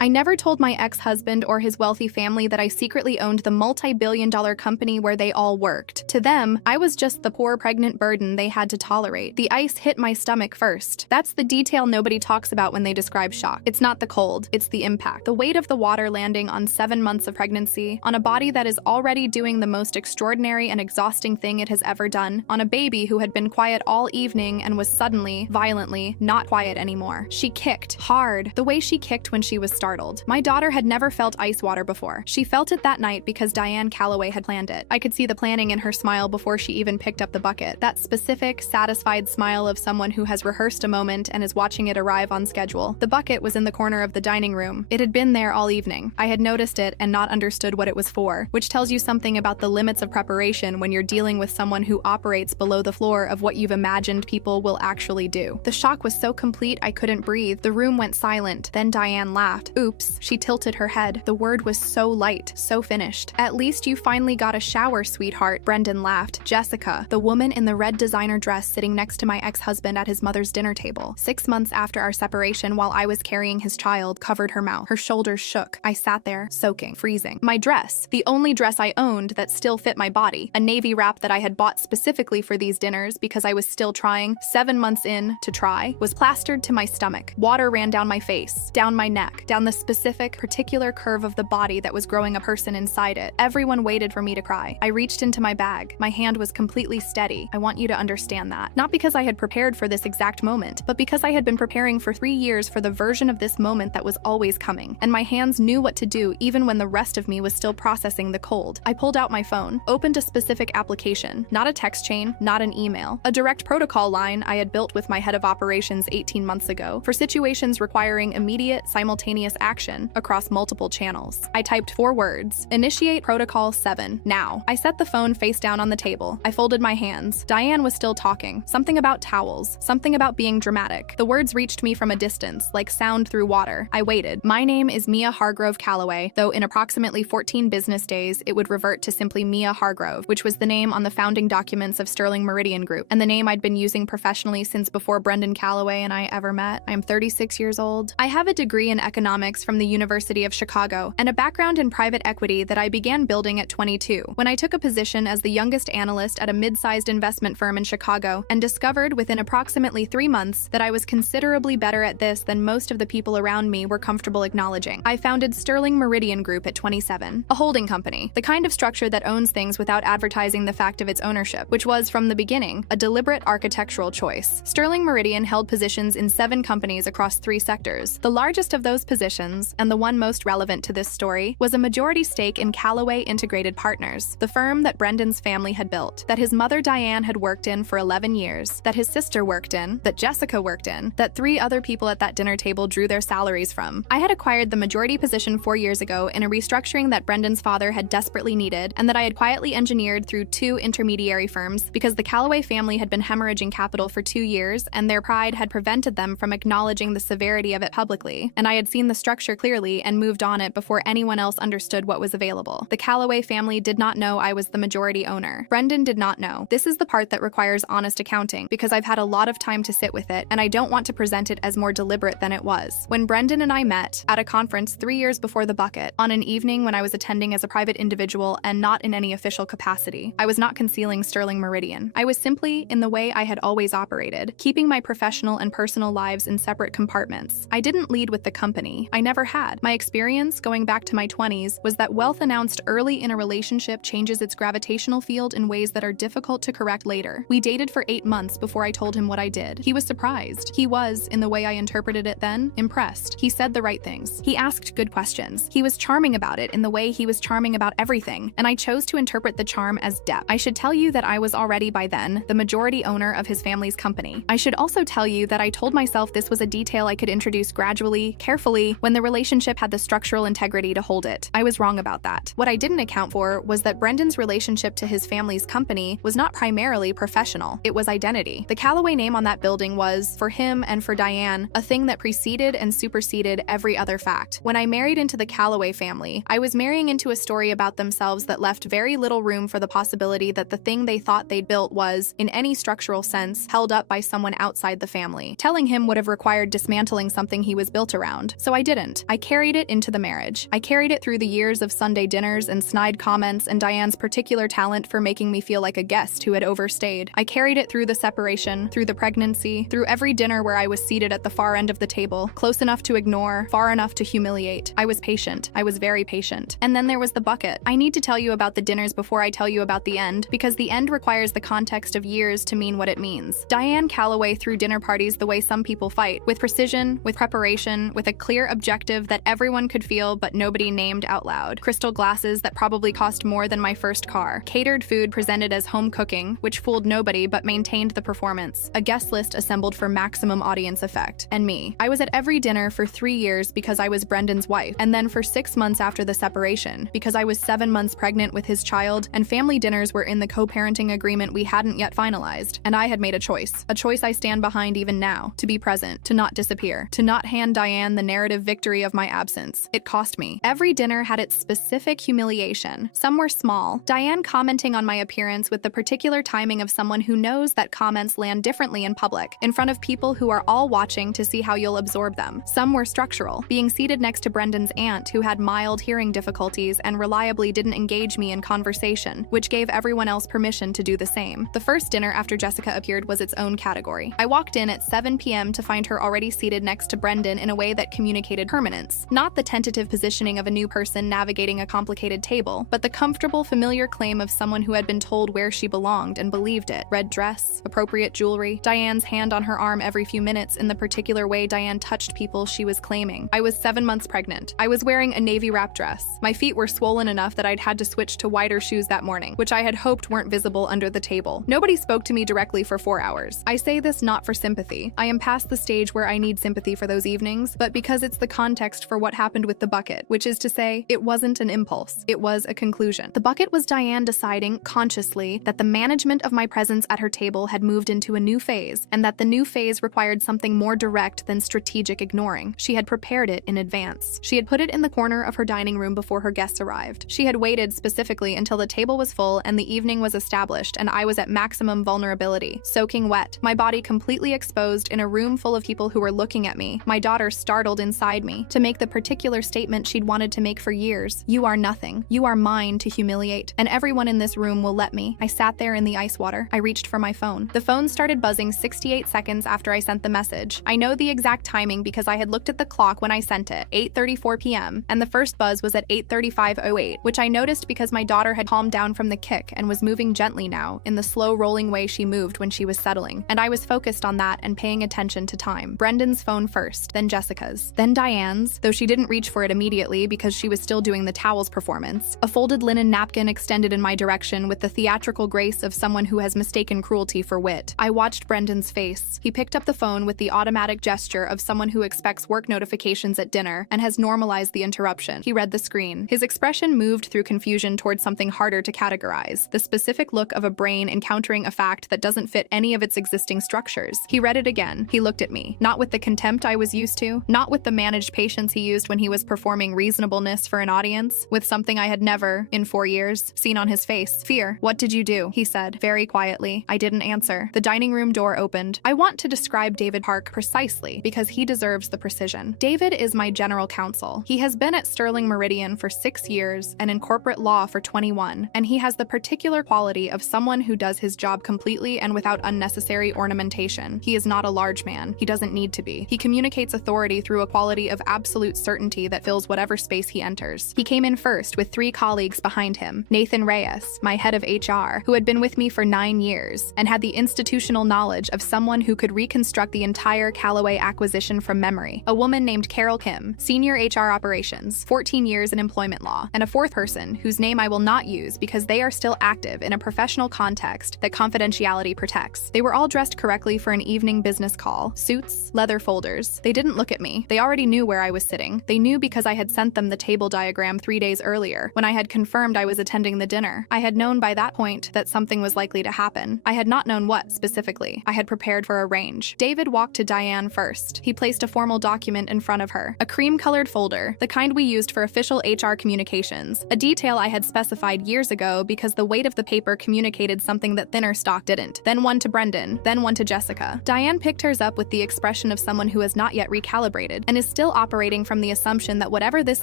I never told my ex-husband or his wealthy family that I secretly owned the multi-billion-dollar company where they all worked. To them, I was just the poor pregnant burden they had to tolerate. The ice hit my stomach first. That's the detail nobody talks about when they describe shock. It's not the cold, it's the impact. The weight of the water landing on 7 months of pregnancy, on a body that is already doing the most extraordinary and exhausting thing it has ever done, on a baby who had been quiet all evening and was suddenly, violently, not quiet anymore. She kicked, hard, the way she kicked when she was startled. My daughter had never felt ice water before. She felt it that night because Diane Calloway had planned it. I could see the planning in her smile before she even picked up the bucket. That specific, satisfied smile of someone who has rehearsed a moment and is watching it arrive on schedule. The bucket was in the corner of the dining room. It had been there all evening. I had noticed it and not understood what it was for, which tells you something about the limits of preparation when you're dealing with someone who operates below the floor of what you've imagined people will actually do. The shock was so complete I couldn't breathe. The room went silent. Then Diane laughed. Oops. She tilted her head. The word was so light, so finished. At least you finally got a shower, sweetheart. Brendan laughed. Jessica, the woman in the red designer dress sitting next to my ex-husband at his mother's dinner table, 6 months after our separation while I was carrying his child, covered her mouth. Her shoulders shook. I sat there, soaking, freezing. My dress, the only dress I owned that still fit my body, a navy wrap that I had bought specifically for these dinners because I was still trying, 7 months in, to try, was plastered to my stomach. Water ran down my face, down my neck, down the specific, particular curve of the body that was growing a person inside it. Everyone waited for me to cry. I reached into my bag. My hand was completely steady. I want you to understand that. Not because I had prepared for this exact moment, but because I had been preparing for 3 years for the version of this moment that was always coming. And my hands knew what to do even when the rest of me was still processing the cold. I pulled out my phone, opened a specific application, not a text chain, not an email, a direct protocol line I had built with my head of operations 18 months ago for situations requiring immediate, simultaneous action across multiple channels. I typed 4 words: initiate protocol 7, now. I set the phone face down on the table. I folded my hands. Diane was still talking. Something about towels, something about being dramatic. The words reached me from a distance, like sound through water. I waited. My name is Mia Hargrove Calloway, though in approximately 14 business days, it would revert to simply Mia Hargrove, which was the name on the founding documents of Sterling Meridian Group, and the name I'd been using professionally since before Brendan Calloway and I ever met. I am 36 years old. I have a degree in economics from the University of Chicago and a background in private equity that I began building at 22 when I took a position as the youngest analyst at a mid-sized investment firm in Chicago and discovered within approximately 3 months that I was considerably better at this than most of the people around me were comfortable acknowledging. I founded Sterling Meridian Group at 27, a holding company, the kind of structure that owns things without advertising the fact of its ownership, which was, from the beginning, a deliberate architectural choice. Sterling Meridian held positions in 7 companies across 3 sectors. The largest of those positions, and the one most relevant to this story, was a majority stake in Calloway Integrated Partners, the firm that Brendan's family had built, that his mother Diane had worked in for 11 years, that his sister worked in, that Jessica worked in, that 3 other people at that dinner table drew their salaries from. I had acquired the majority position 4 years ago in a restructuring that Brendan's father had desperately needed and that I had quietly engineered through 2 intermediary firms because the Calloway family had been hemorrhaging capital for 2 years and their pride had prevented them from acknowledging the severity of it publicly, and I had seen the structure clearly and moved on it before anyone else understood what was available. The Calloway family did not know I was the majority owner. Brendan did not know. This is the part that requires honest accounting because I've had a lot of time to sit with it and I don't want to present it as more deliberate than it was. When Brendan and I met at a conference 3 years before the bucket, on an evening when I was attending as a private individual and not in any official capacity, I was not concealing Sterling Meridian. I was simply in the way I had always operated, keeping my professional and personal lives in separate compartments. I didn't lead with the company. I never had. My experience, going back to my 20s, was that wealth announced early in a relationship changes its gravitational field in ways that are difficult to correct later. We dated for 8 months before I told him what I did. He was surprised. He was, in the way I interpreted it then, impressed. He said the right things. He asked good questions. He was charming about it in the way he was charming about everything, and I chose to interpret the charm as depth. I should tell you that I was already by then the majority owner of his family's company. I should also tell you that I told myself this was a detail I could introduce gradually, carefully, when the relationship had the structural integrity to hold it. I was wrong about that. What I didn't account for was that Brendan's relationship to his family's company was not primarily professional. It was identity. The Calloway name on that building was, for him and for Diane, a thing that preceded and superseded every other fact. When I married into the Calloway family, I was marrying into a story about themselves that left very little room for the possibility that the thing they thought they'd built was, in any structural sense, held up by someone outside the family. Telling him would have required dismantling something he was built around. So I didn't. I carried it into the marriage. I carried it through the years of Sunday dinners and snide comments and Diane's particular talent for making me feel like a guest who had overstayed. I carried it through the separation, through the pregnancy, through every dinner where I was seated at the far end of the table, close enough to ignore, far enough to humiliate. I was patient. I was very patient. And then there was the bucket. I need to tell you about the dinners before I tell you about the end, because the end requires the context of years to mean what it means. Diane Calloway threw dinner parties the way some people fight, with precision, with preparation, with a clear objective that everyone could feel but nobody named out loud. Crystal glasses that probably cost more than my first car. Catered food presented as home cooking, which fooled nobody but maintained the performance. A guest list assembled for maximum audience effect. And me. I was at every dinner for 3 years because I was Brendan's wife, and then for 6 months after the separation, because I was 7 months pregnant with his child, and family dinners were in the co-parenting agreement we hadn't yet finalized. And I had made a choice I stand behind even now, to be present, to not disappear, to not hand Diane the narrative victory of my absence. It cost me. Every dinner had its specific humiliation. Some were small. Diane commenting on my appearance with the particular timing of someone who knows that comments land differently in public, in front of people who are all watching to see how you'll absorb them. Some were structural, being seated next to Brendan's aunt who had mild hearing difficulties and reliably didn't engage me in conversation, which gave everyone else permission to do the same. The first dinner after Jessica appeared was its own category. I walked in at 7 p.m. to find her already seated next to Brendan in a way that communicated permanence, not the tentative positioning of a new person navigating a complicated table, but the comfortable, familiar claim of someone who had been told where she belonged and believed it. Red dress, appropriate jewelry, Diane's hand on her arm every few minutes in the particular way Diane touched people she was claiming. I was 7 months pregnant. I was wearing a navy wrap dress. My feet were swollen enough that I'd had to switch to wider shoes that morning, which I had hoped weren't visible under the table. Nobody spoke to me directly for 4 hours. I say this not for sympathy. I am past the stage where I need sympathy for those evenings, but because it's the context for what happened with the bucket, which is to say, it wasn't an impulse. It was a conclusion. The bucket was Diane deciding, consciously, that the management of my presence at her table had moved into a new phase, and that the new phase required something more direct than strategic ignoring. She had prepared it in advance. She had put it in the corner of her dining room before her guests arrived. She had waited specifically until the table was full and the evening was established and I was at maximum vulnerability, soaking wet, my body completely exposed in a room full of people who were looking at me, my daughter startled inside me, to make the particular statement she'd wanted to make for years. You are nothing. You are mine to humiliate, and everyone in this room will let me. I sat there in the ice water. I reached for my phone. The phone started buzzing 68 seconds after I sent the message. I know the exact timing because I had looked at the clock when I sent it, 8:34 p.m., and the first buzz was at 8:35:08, which I noticed because my daughter had calmed down from the kick and was moving gently now, in the slow rolling way she moved when she was settling, and I was focused on that and paying attention to time. Brendan's phone first, then Jessica's, then Diane's, though she didn't reach for it immediately because she was still doing the towels performance. A folded linen napkin extended in my direction with the theatrical grace of someone who has mistaken cruelty for wit. I watched Brendan's face. He picked up the phone with the automatic gesture of someone who expects work notifications at dinner and has normalized the interruption. He read the screen. His expression moved through confusion towards something harder to categorize, the specific look of a brain encountering a fact that doesn't fit any of its existing structures. He read it again. He looked at me, not with the contempt I was used to, not with the managed patience he used when he was performing reasonableness for an audience, with something I had never, in 4 years, seen on his face. Fear. What did you do? He said, very quietly. I didn't answer. The dining room door opened. I want to describe David Park precisely because he deserves the precision. David is my general counsel. He has been at Sterling Meridian for 6 years and in corporate law for 21, and he has the particular quality of someone who does his job completely and without unnecessary ornamentation. He is not a large man. He doesn't need to be. He communicates authority through a quality of absolute certainty that fills whatever space he enters. He came in first with 3 colleagues behind him. Nathan Reyes, my head of HR, who had been with me for 9 years and had the institutional knowledge of someone who could reconstruct the entire Calloway acquisition from memory. A woman named Carol Kim, senior HR operations, 14 years in employment law, and a 4th person whose name I will not use because they are still active in a professional context that confidentiality protects. They were all dressed correctly for an evening business call. Suits, leather folders. They didn't look at me. They already knew where I was sitting. They knew because I had sent them the table diagram 3 days earlier, when I had confirmed I was attending the dinner. I had known by that point that something was likely to happen. I had not known what, specifically. I had prepared for a range. David walked to Diane first. He placed a formal document in front of her. A cream-colored folder, the kind we used for official HR communications. A detail I had specified years ago because the weight of the paper communicated something that thinner stock didn't. Then one to Brendan, then one to Jessica. Diane picked hers up with the expression of someone who has not yet recalibrated and is still operating from the assumption that whatever this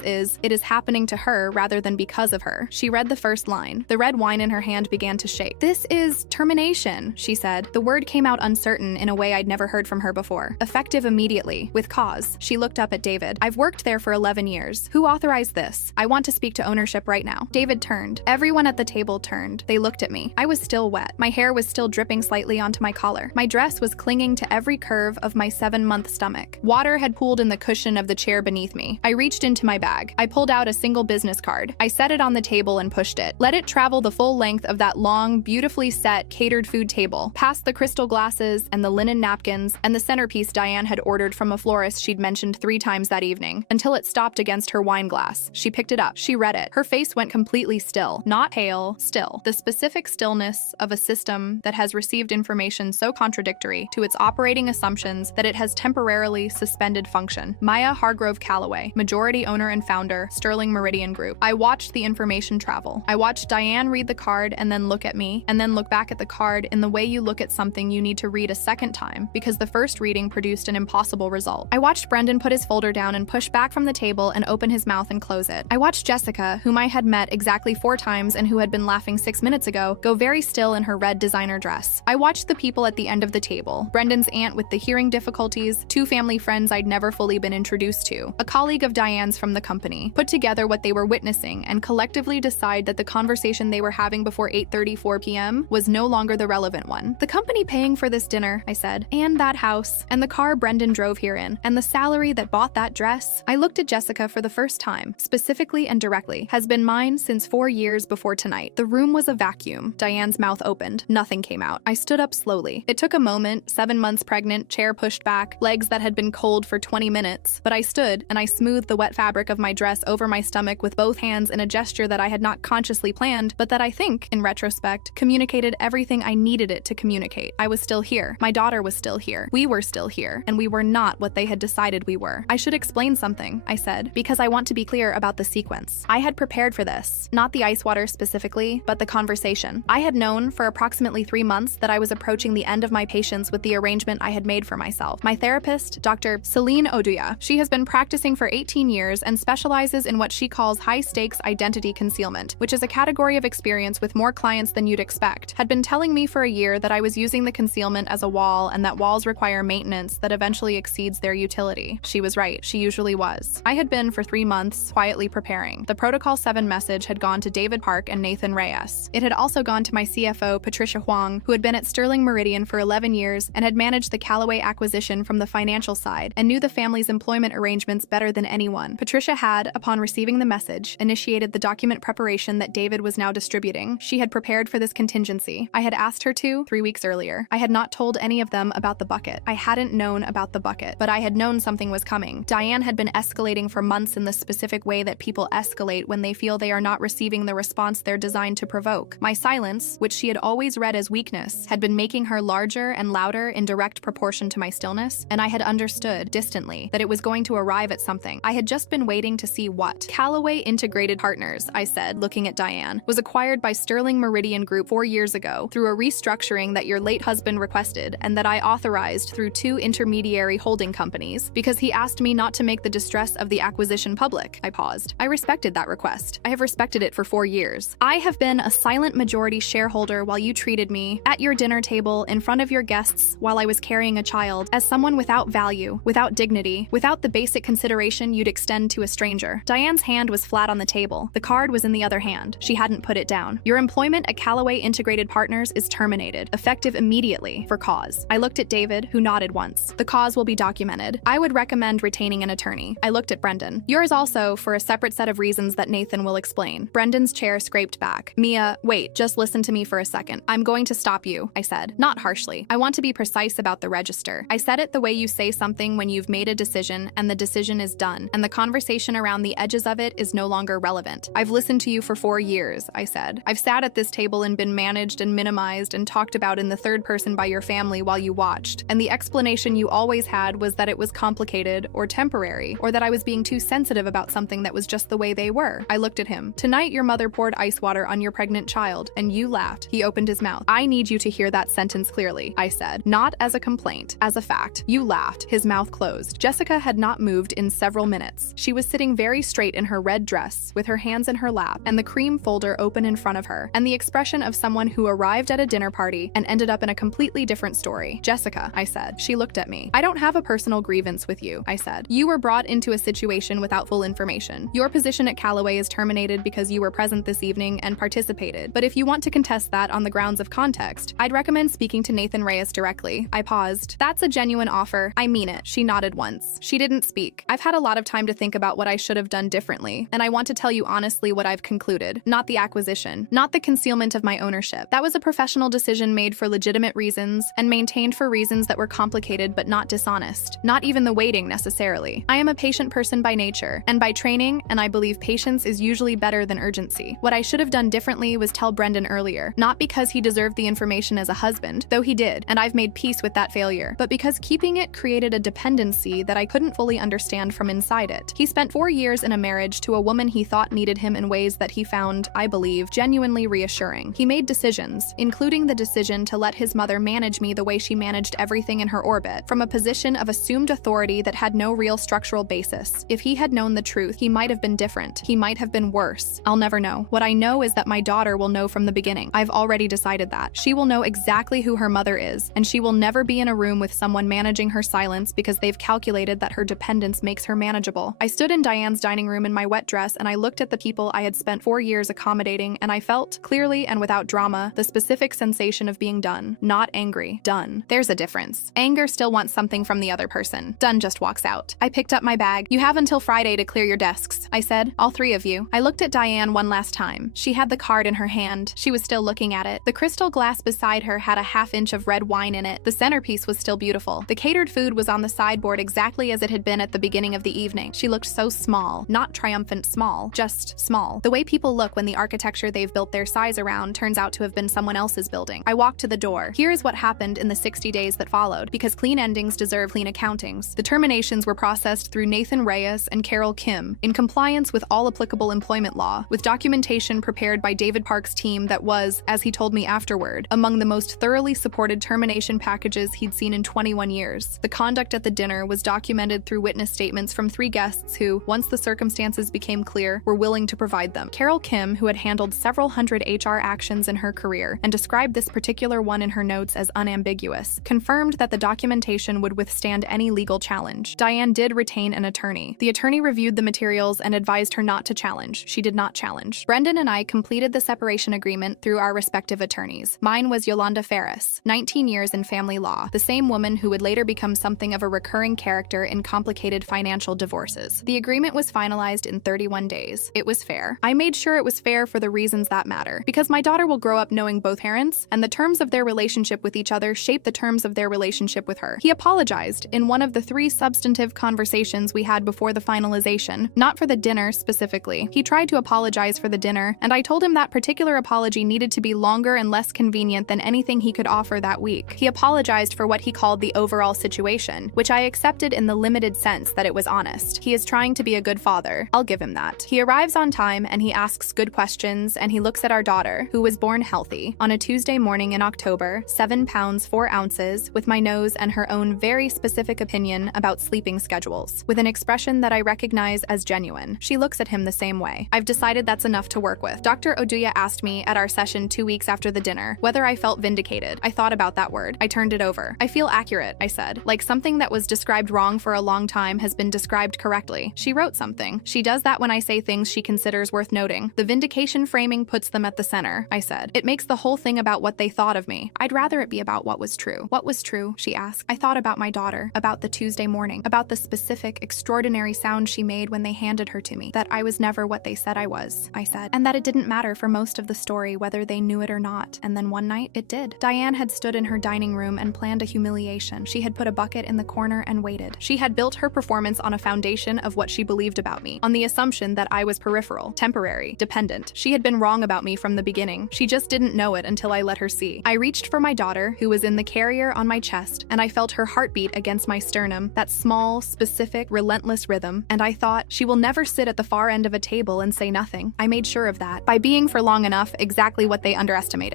is, it is happening to her rather than because of her. She read the first line. The red wine in her hand began to shake. "This is termination," she said. The word came out uncertain in a way I'd never heard from her before. "Effective immediately, with cause." She looked up at David. "I've worked there for 11 years. Who authorized this? I want to speak to ownership right now." David turned. Everyone at the table turned. They looked at me. I was still wet. My hair was still dripping slightly onto my collar. My dress was clinging to every curve of my 7-month stomach. Water had pooled in the cushion of the chair beneath me. I reached into my bag. I pulled out a single business card. I set it on the table and pushed it. Let it travel the full length of that long, beautifully set, catered food table, past the crystal glasses and the linen napkins and the centerpiece Diane had ordered from a florist she'd mentioned 3 times that evening, until it stopped against her wine glass. She picked it up. She read it. Her face went completely still. Not pale, still. The specific stillness of a system that has received information so contradictory to its operating assumptions that it has temporarily suspended function. Maya Hargrove Calloway, majority owner and founder, Sterling Meridian Group. I watched the information travel. I watched Diane read the card and then look at me, and then look back at the card in the way you look at something you need to read a second time, because the first reading produced an impossible result. I watched Brendan put his folder down and push back from the table and open his mouth and close it. I watched Jessica, whom I had met exactly 4 times and who had been laughing 6 minutes ago, go very still in her red designer dress. I watched the people at the end of the table. Brendan's aunt with the hearing difficulties, 2 family friends I'd never fully been introduced to, a colleague of Diane's from the company, put together what they were witnessing and collectively decide that the conversation they were having before 8:34 p.m. was no longer the relevant one. "The company paying for this dinner," I said, "and that house, and the car Brendan drove here in, and the salary that bought that dress." I looked at Jessica for the first time, specifically and directly, "has been mine since 4 years before tonight." The room was a vacuum. Diane's mouth opened. Nothing came out. I stood up slowly. It took a moment, 7 months pregnant, chair pushed back, legs that had been cold for 20 minutes. But I stood, and I smoothed the wet fabric of my dress over my stomach with both hands in a gesture that I had not consciously planned, but that I think, in retrospect, communicated everything I needed it to communicate. I was still here. My daughter was still here. We were still here, and we were not what they had decided we were. "I should explain something," I said, "because I want to be clear about the sequence. I had prepared for this, not the ice water specifically, but the conversation. I had known for approximately 3 months that I was approaching the end of my patience with the arrangement I had made for myself. My therapist, Dr. Celine Oduya, she has been practicing for 18 years and specializes in what she calls high-stakes identity concealment, which is a category of experience with more clients than you'd expect, had been telling me for a year that I was using the concealment as a wall and that walls require maintenance that eventually exceeds their utility. She was right. She usually was. I had been, for 3 months, quietly preparing. The Protocol 7 message had gone to David Park and Nathan Reyes. It had also gone to my CFO, Patricia Huang, who had been at Sterling Meridian for 11 years and had managed the Callaway acquisition from the financial side and knew the family's employment arrangements better than anyone. Patricia had, upon receiving the message, initiated the document preparation that David was now distributing. She had prepared for this contingency. I had asked her to 3 weeks earlier. I had not told any of them about the bucket. I hadn't known about the bucket, but I had known something was coming. Diane had been escalating for months in the specific way that people escalate when they feel they are not receiving the response they're designed to provoke. My silence, which she had always read as weakness, had been making her larger and louder in direct proportion to my stillness, and I had understood, distantly, that it was going to arrive at something. I had just been waiting to see what. "Callaway Integrated Partners," I said, looking at Diane, "was acquired by Sterling Meridian Group 4 years ago through a restructuring that your late husband requested and that I authorized through 2 intermediary holding companies because he asked me not to make the distress of the acquisition public." I paused. I respected that request. I have respected it for 4 years. "I have been a silent majority shareholder while you treated me, at your dinner table, in front of your guests, while I was carrying a child, as someone without value, without dignity, without the basic consideration you'd extend to a stranger." Diane's hand was flat on the table. The card was in the other hand. She hadn't put it down. "Your employment at Callaway Integrated Partners is terminated, effective immediately, for cause." I looked at David, who nodded once. "The cause will be documented. I would recommend retaining an attorney." I looked at Brendan. "Yours also, for a separate set of reasons that Nathan will explain." Brendan's chair scraped back. "Mia, wait, just listen to me for a second. I'm going to stop you," I said, not harshly. "I want to be precise about the register. I said it the way you say something when you've made a decision and the decision is done, and the conversation around the edges of it is no longer relevant. I've listened to you for 4 years," I said. "I've sat at this table and been managed and minimized and talked about in the third person by your family while you watched, and the explanation you always had was that it was complicated or temporary, or that I was being too sensitive about something that was just the way they were." I looked at him. "Tonight your mother poured ice water on your pregnant child, and you laughed." He opened his mouth. "I need you to hear that sentence clearly," I said. "Not as a complaint, as a fact. You laughed." His mouth closed. Jessica had not moved in several minutes. She was sitting very straight in her red dress, with her hands in her lap, and the cream folder open in front of her, and the expression of someone who arrived at a dinner party and ended up in a completely different story. "Jessica," I said. She looked at me. "I don't have a personal grievance with you," I said. "You were brought into a situation without full information. Your position at Callaway is terminated because you were present this evening and participated, but if you want to contest that on the grounds of context, I'd recommend speaking to Nathan Reyes directly." I paused. "That's a genuine offer. I mean it." She nodded once. She didn't speak. "I've had a lot of time to think about what I should have done differently, and I want to tell you honestly what I've concluded. Not the acquisition, not the concealment of my ownership. That was a professional decision made for legitimate reasons and maintained for reasons that were complicated but not dishonest. Not even the waiting necessarily. I am a patient person by nature and by training, and I believe patience is usually better than urgency. What I should have done differently was tell Brendan earlier, not because he deserved the information as a husband, though he did, and I've made peace with that failure, but because keeping it created a dependency that I couldn't fully understand from inside it. He spent 4 years in a marriage to a woman he thought needed him in ways that he found, I believe, genuinely reassuring. He made decisions, including the decision to let his mother manage me the way she managed everything in her orbit, from a position of assumed authority that had no real structural basis. If he had known the truth, he might have been different. He might have been worse. I'll never know. What I know is that my daughter will know from the beginning. I've already decided that. She will know exactly who her mother is, and she will never be in a room with someone managing her silence because they've calculated that her dependence makes her manageable. I stood in Diane's dining room in my wet dress and I looked at the people I had spent 4 years accommodating, and I felt, clearly and without drama, the specific sensation of being done. Not angry. Done. There's a difference. Anger still wants something from the other person. Done just walks out. I picked up my bag. "You have until Friday to clear your desks," I said. "All 3 of you." I looked at Diane one last time. She had the card in her hand. She was still looking at it. The crystal glass beside her had a half-inch of red wine in it. The centerpiece was still beautiful. The catered food was on the sideboard exactly as it had been at the beginning of the evening. She looked so small. Not triumphant small. Just small. The way people look when the architecture they've built their size around turns out to have been someone else's building. I walked to the door. Here is what happened in the 60 days that followed, because clean endings deserve clean accountings. The terminations were processed through Nathan Reyes and Carol Kim, in compliance with all applicable employment law, with documentation prepared by David Park's team that was, as he told me afterward, among the most thoroughly supported termination packages he'd seen in 21 years. The conduct at the dinner was documented through witness statements from 3 guests who, once the circumstances became clear, were willing to provide them. Carol Kim, who had handled several hundred HR actions in her career and described this particular one in her notes as unambiguous, confirmed that the documentation would withstand any legal challenge. Diane did retain an attorney. The attorney reviewed the materials and advised her not to challenge. She did not challenge. Brendan and I completed the separation agreement through our respective attorneys. Mine was Yolanda Ferris, 19 years in family law, the same woman who would later become something of a recurring character in complicated financial divorces. The agreement was finalized in 31 days. It was fair. I made sure it was fair for the reasons that matter, because my daughter will grow up knowing both parents, and the terms of their relationship with each other shape the terms of their relationship with her. He apologized in one of the 3 substantive conversations we had before the finalization, not for the dinner specifically. He tried to apologize for the dinner, and I told him that particular apology needed to be longer and less convenient than anything he could offer that week. He apologized for what he called the overall situation, which I accepted in the limited sense that it was honest. He is trying to be a good father. I'll give him that. He arrives on time and he asks good questions, and he looks at our daughter, who was born healthy, on a Tuesday morning in October, 7 pounds 4 ounces, with my nose and her own very specific opinion about sleeping schedules, with an expression that I recognize as genuine. She looks at him the same way. I've decided that's enough to work with. Dr. Oduya asked me at our session 2 weeks after the dinner whether I felt vindicated. I thought about that word. I turned it over. "I feel accurate," I said. "Like something that was described wrong for a long time has been described correctly." She wrote something. "She does that when I say things she considers worth noting. The vindication framing puts them at the center," I said. "It makes the whole thing about what they thought of me. I'd rather it be about what was true." "What was true?" she asked. "I thought about my daughter, about the Tuesday morning, about the specific, extraordinary sound she made when they handed her to me, that I was never what they said I was," I said, "and that it didn't matter for most of the story whether they knew it or not, and then one night it did." Diane had stood in her dining room and planned a humiliation. She had put a bucket in the corner and waited. She had built her performance on a foundation of what she believed about me, on the assumption that I was peripheral, temporary, dependent. She had been wrong about me from the beginning. She just didn't know it until I let her see. I reached for my daughter, who was in the carrier on my chest, and I felt her heartbeat against my sternum, that small, specific, relentless rhythm, and I thought, she will never sit at the far end of a table and say nothing. I made sure of that, by being for long enough exactly what they underestimated.